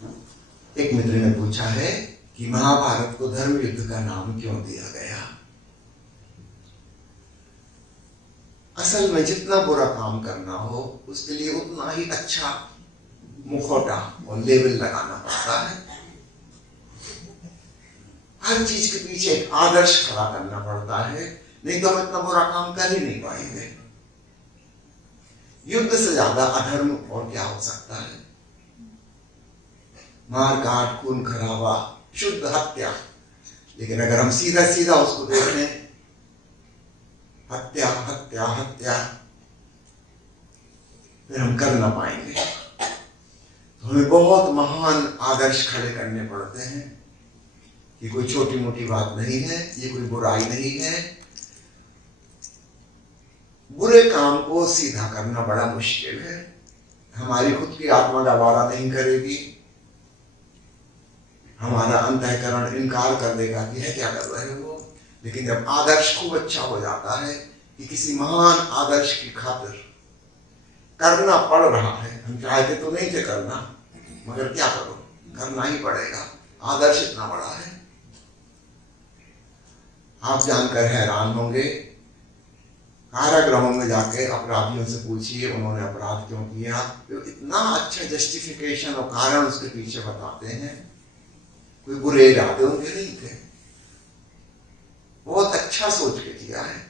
एक मित्र ने पूछा है कि महाभारत को धर्म युद्ध का नाम क्यों दिया गया। असल में जितना बुरा काम करना हो उसके लिए उतना ही अच्छा मुखौटा और लेबल लगाना पड़ता है। हर चीज के पीछे एक आदर्श खड़ा करना पड़ता है, नहीं तो हम इतना बुरा काम कर ही नहीं पाएंगे। युद्ध से ज्यादा अधर्म और क्या हो सकता है। मार काट, खून खराबा, शुद्ध हत्या। लेकिन अगर हम सीधा सीधा उसको देखें, हत्या हत्या हत्या, फिर हम कर ना पाएंगे। तो हमें बहुत महान आदर्श खड़े करने पड़ते हैं कि कोई छोटी मोटी बात नहीं है, ये कोई बुराई नहीं है। बुरे काम को सीधा करना बड़ा मुश्किल है। हमारी खुद की आत्मा गवारा नहीं करेगी, हमारा अंतःकरण इनकार कर देगा कि है क्या कर रहे हो। लेकिन जब आदर्श खूब अच्छा हो जाता है कि किसी महान आदर्श की खातिर करना पड़ रहा है, हम चाहते तो नहीं थे करना, मगर क्या करो, करना ही पड़ेगा, आदर्श इतना बड़ा है। आप जानकर हैरान होंगे, कारागृहों में जाके अपराधियों से पूछिए उन्होंने अपराध क्यों किया, तो इतना अच्छा जस्टिफिकेशन और कारण उसके पीछे बताते हैं। कोई बुरे इरादे उनके नहीं थे, बहुत अच्छा सोच के किया है,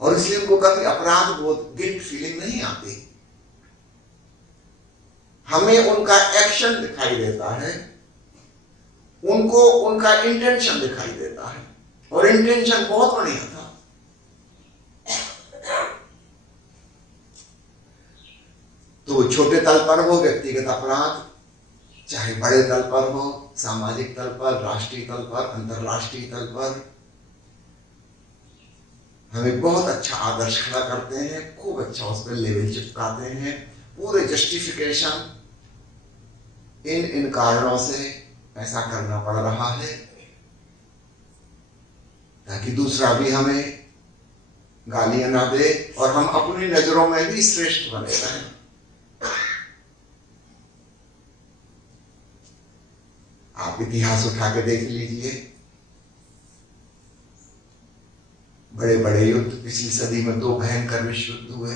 और इसलिए उनको कभी अपराध बोध, गिल्ट फीलिंग नहीं आती। हमें उनका एक्शन दिखाई देता है, उनको उनका इंटेंशन दिखाई देता है, और इंटेंशन बहुत बढ़िया था। तो छोटे तल पर हो व्यक्तिगत अपराध, चाहे बड़े तल पर हो, सामाजिक तल पर, राष्ट्रीय तल पर, अंतरराष्ट्रीय तल पर, हमें बहुत अच्छा आदर्श खड़ा करते हैं, खूब अच्छा उस पर लेवल चिपकाते हैं, पूरे जस्टिफिकेशन, इन कारणों से ऐसा करना पड़ रहा है ताकि दूसरा भी हमें गालियां ना दे और हम अपनी नजरों में भी श्रेष्ठ बने रहें। आप इतिहास उठा के देख लीजिए, बड़े बड़े युद्ध पिछली सदी में 2 भयंकर विश्व युद्ध हुए।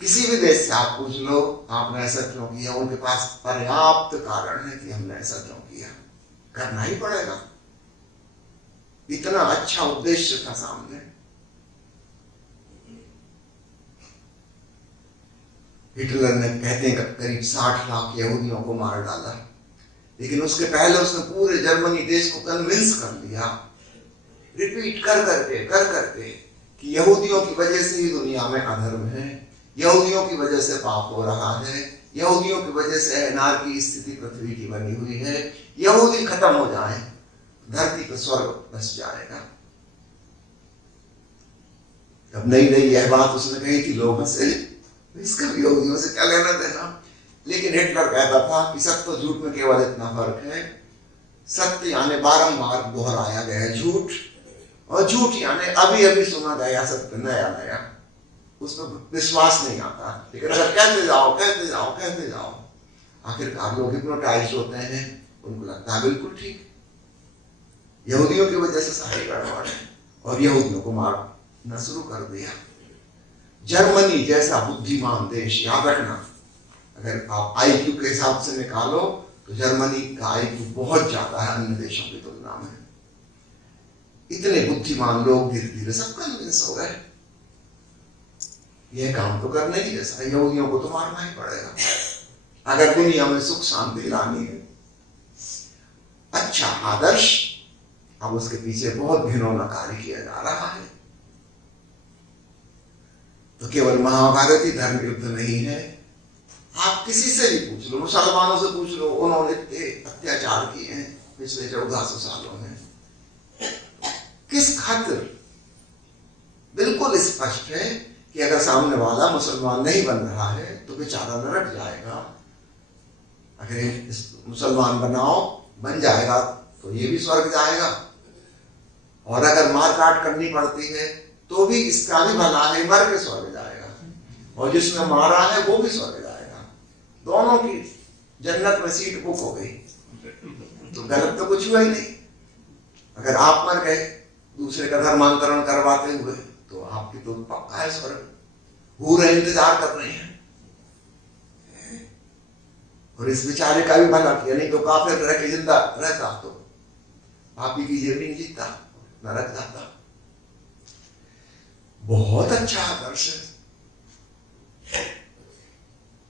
किसी भी देश से आप पूछ लो आपने ऐसा क्यों किया, उनके पास पर्याप्त कारण है कि हमने ऐसा क्यों किया, करना ही पड़ेगा, इतना अच्छा उद्देश्य था सामने। हिटलर ने कहते हैं करीब 60 लाख यहूदियों को मार डाला, लेकिन उसके पहले उसने पूरे जर्मनी देश को कन्विंस कर लिया, रिपीट कर करके कि यहूदियों की वजह से ही दुनिया में अधर्म है, यहूदियों की वजह से पाप हो रहा है, यहूदियों की वजह से अनार की स्थिति पृथ्वी की बनी हुई है, यहूदी खत्म हो जाए धरती पर स्वर्ग बस जाएगा। तब नई नई यह बात उसने कही थी, लोगों से इसका यहूदियों से क्या लेना देना। लेकिन हिटलर कहता था कि सत्य और झूठ में केवल इतना फर्क है, सत्य यानी बारंबार दोहराया गया झूठ, और झूठ यानी अभी अभी सुना गया सत्य नया नया, उसमें विश्वास नहीं आता। लेकिन अगर कहते जाओ कहते जाओ कहते जाओ, आखिरकार लोग हिप्नोटाइज होते हैं, उनको लगता है बिल्कुल ठीक, यहूदियों की वजह से सारी गड़बड़ है, और यहूदियों को मारना शुरू कर दिया। जर्मनी जैसा बुद्धिमान देश, याद रखना, अगर आप आईक्यू के हिसाब से निकालो तो जर्मनी का आईक्यू बहुत ज्यादा है अन्य देशों की तुलना में। इतने बुद्धिमान लोग धीरे धीरे सब कन्विंस हो गए, यह काम तो करने ही जैसा, यहूदियों को तो मारना ही पड़ेगा अगर दुनिया में सुख शांति लानी है। अच्छा आदर्श, अब उसके पीछे बहुत घिनौना कार्य किया जा रहा है। तो केवल महाभारत ही धर्म युद्ध नहीं है, आप किसी से भी पूछ लो, मुसलमानों से पूछ लो, उन्होंने अत्याचार किए हैं पिछले 1400 सालों में, किस खातिर? बिल्कुल स्पष्ट है कि अगर सामने वाला मुसलमान नहीं बन रहा है तो बेचारा नरक जाएगा। अगर मुसलमान बन जाएगा तो ये भी स्वर्ग जाएगा, और अगर मार काट करनी पड़ती है तो भी इसका भी भला है, मर के स्वर्ग जाएगा, और जिसने मारा है वो भी स्वर्ग जाएगा। दोनों की जन्नत में सीट बुक हो गई, तो गलत तो कुछ हुआ ही नहीं। अगर आप मर गए दूसरे का धर्मांतरण करवाते हुए, तो आपकी तो पक्का है स्वर्ग, पूरे इंतजार कर रहे हैं। और इस बेचारे का भी भला किया, नहीं तो काफिर रह के जिंदा रहता तो पापी की जीवनी जीता, नरक जाता। बहुत अच्छा आदर्श है।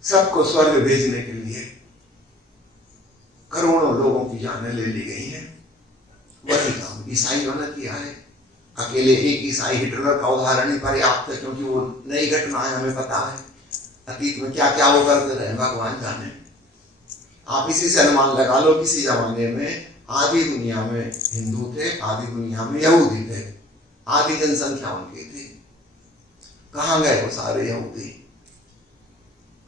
सबको स्वर्ग भेजने के लिए करोड़ों लोगों की जानें ले ली गई हैं। वही काम ईसाइयों ने किया है। अकेले एक ईसाई हिटलर का उदाहरण ही पर्याप्त है, क्योंकि वो नई घटना है, हमें पता है अतीत में क्या क्या वो करते रहे भगवान जाने। आप इसी से अनुमान लगा लो, किसी जमाने में आधी दुनिया में हिंदू थे, आधी दुनिया में यहूदी थे, आधी जनसंख्या उनकी थी। कहां गए वो सारे यहूदी?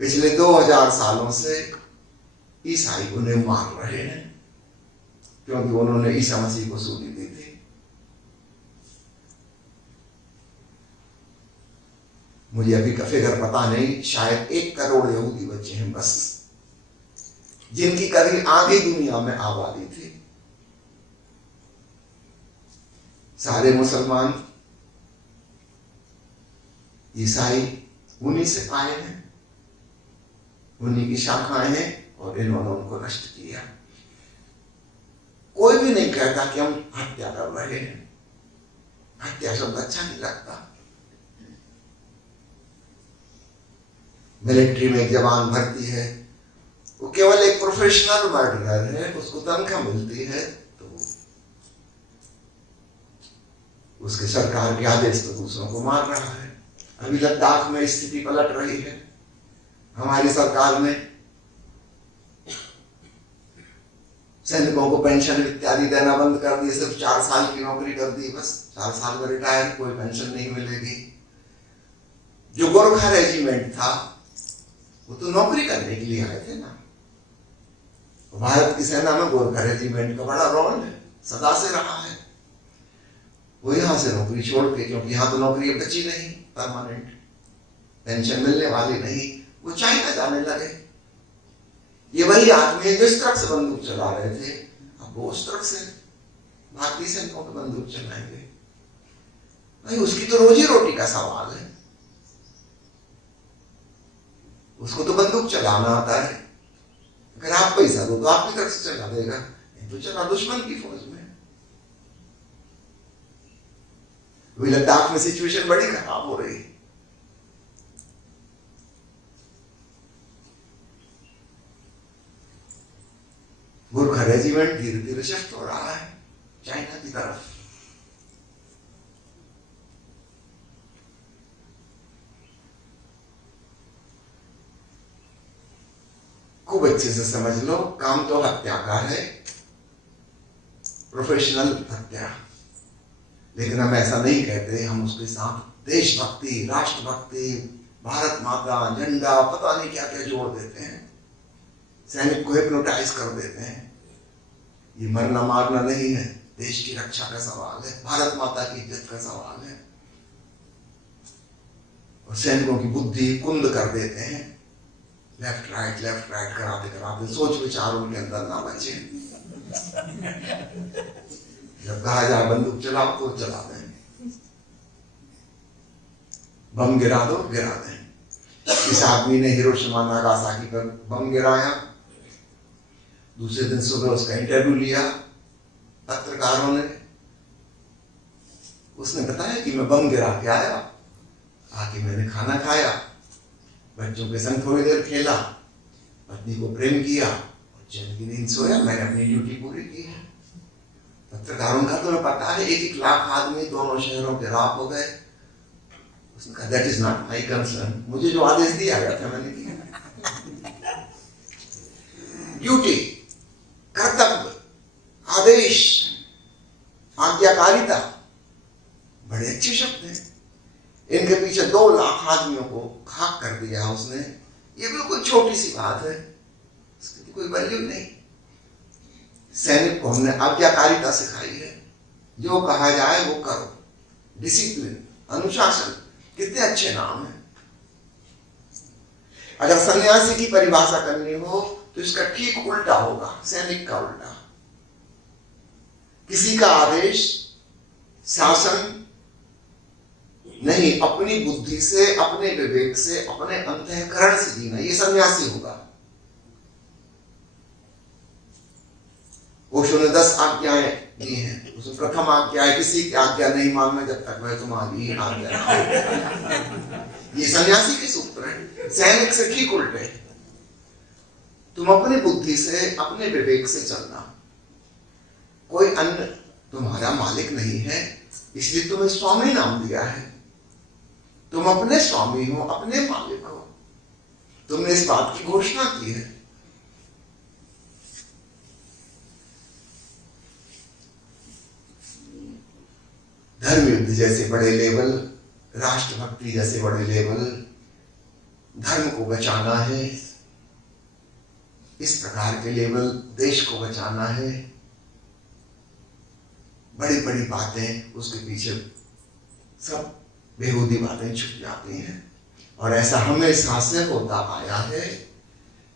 पिछले 2000 सालों से ईसाई उन्हें मार रहे हैं, क्योंकि उन्होंने ईसा मसीह को सूली दी थी। मुझे अभी का फिगर पता नहीं, शायद 1 करोड़ यहूदी बच्चे हैं बस, जिनकी कभी आधी दुनिया में आबादी थी। सारे मुसलमान ईसाई उन्हीं से आए हैं, उन्हीं की शाखाएं हैं, और इन्होंने उनको नष्ट किया। कोई भी नहीं कहता कि हम हत्या कर रहे हैं, हत्या शब्द अच्छा नहीं लगता। मिलिट्री में एक जवान भर्ती है, वो केवल एक प्रोफेशनल मर्डरर है, उसको तनख्वाह मिलती है, तो उसके सरकार के आदेश तो दूसरों को मार रहा है। अभी लद्दाख में स्थिति पलट रही है। हमारी सरकार ने सैनिकों को पेंशन इत्यादि देना बंद कर दिए, सिर्फ 4 साल की नौकरी कर दी, बस 4 साल में रिटायर, कोई पेंशन नहीं मिलेगी। जो गोरखा रेजिमेंट था वो तो नौकरी करने के लिए आए थे ना। भारत की सेना में गोरखा रेजिमेंट का बड़ा रोल है, सदा से रहा है। वो यहां से नौकरी छोड़ के, क्योंकि यहां तो नौकरी बची नहीं परमानेंट, पेंशन मिलने वाली नहीं, वो चाइना जाने लगे। ये वही आदमी जो इस तरफ से बंदूक चला रहे थे, अब वो उस तरफ से भारतीय सैनिकों पे बंदूक चलाएंगे। भाई उसकी तो रोजी रोटी का सवाल है, उसको तो बंदूक चलाना आता है। अगर आप पैसा दो तो आपकी तरफ से चला देगा, नहीं तो चला दुश्मन की फौज में। लद्दाख में सिचुएशन बड़ी खराब हो रही है। गोरखा रेजिमेंट धीरे धीरे शिफ्ट हो रहा है चाइना की तरफ। खूब अच्छे से समझ लो, काम तो हत्या का है, प्रोफेशनल हत्या। लेकिन हम ऐसा नहीं कहते, हम उसके साथ देशभक्ति, राष्ट्रभक्ति, भारत माता, झंडा, पता नहीं क्या क्या जोड़ देते हैं, सैनिक को हिप्नोटाइज कर देते हैं। ये मरना मारना नहीं है, देश की रक्षा का सवाल है, भारत माता की इज्जत का सवाल है। और सैनिकों की बुद्धि कुंद कर देते हैं, लेफ्ट राइट कराते कराते सोच विचार उनके अंदर ना बचे। जब कहा जाए बंदूक चलाओ तो चला दें, बम गिरा दो गिरा दें। इस आदमी ने हिरोशिमा नागासाकी पर बम गिराया, दूसरे दिन सुबह उसका इंटरव्यू लिया पत्रकारों ने। उसने बताया कि मैं बम गिरा के आया, आके मैंने खाना खाया, बच्चों के संग थोड़ी देर खेला, पत्नी को प्रेम किया और चैन की नींद सोया, मैंने अपनी ड्यूटी पूरी की है। पत्रकारों का तुम्हें पता है 1 लाख आदमी दोनों शहरों के राख हो गए। उसने कहा that is not my concern, मुझे जो आदेश दिया गया था मैंने किया। ड्यूटी, कर्तव्य, आदेश, आज्ञाकारिता, बड़े अच्छे शब्द हैं। इनके पीछे 2 लाख आदमियों को खाक कर दिया उसने। ये बिल्कुल छोटी सी बात है, इसकी कोई वैल्यू नहीं। सैनिक को हमने आज्ञाकारिता सिखाई है, जो कहा जाए वो करो, डिसिप्लिन, अनुशासन, कितने अच्छे नाम हैं। अगर सन्यासी की परिभाषा करनी हो तो इसका ठीक उल्टा होगा, सैनिक का उल्टा। किसी का आदेश, शासन नहीं, अपनी बुद्धि से, अपने विवेक से, अपने अंतःकरण से जीना, ये सन्यासी होगा। ओशो ने 10 आज्ञाएं दी हैं। उसमें प्रथम आज्ञा है किसी की आज्ञा नहीं मानना जब तक वह तुम्हारी ही आज्ञा ना हो। ये सन्यासी के सूत्र हैं, सैनिक से ठीक उल्टे। तुम अपनी बुद्धि से, अपने विवेक से चलना। कोई अन्य तुम्हारा मालिक नहीं है, इसलिए तुम्हें स्वामी नाम दिया है। तुम अपने स्वामी हो, अपने मालिक हो। तुमने इस बात की घोषणा की है। धर्म युद्ध जैसे बड़े लेवल, राष्ट्रभक्ति जैसे बड़े लेवल, धर्म को बचाना है, इस प्रकार के लेवल, देश को बचाना है, बड़ी बड़ी बातें, उसके पीछे सब बेहूदी बातें छुप जाती हैं। और ऐसा हमेशा से होता आया है।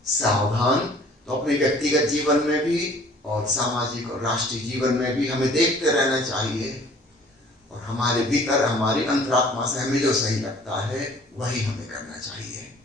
सावधान। तो अपने व्यक्तिगत जीवन में भी और सामाजिक और राष्ट्रीय जीवन में भी हमें देखते रहना चाहिए, और हमारे भीतर, हमारी अंतरात्मा से हमें जो सही लगता है वही हमें करना चाहिए।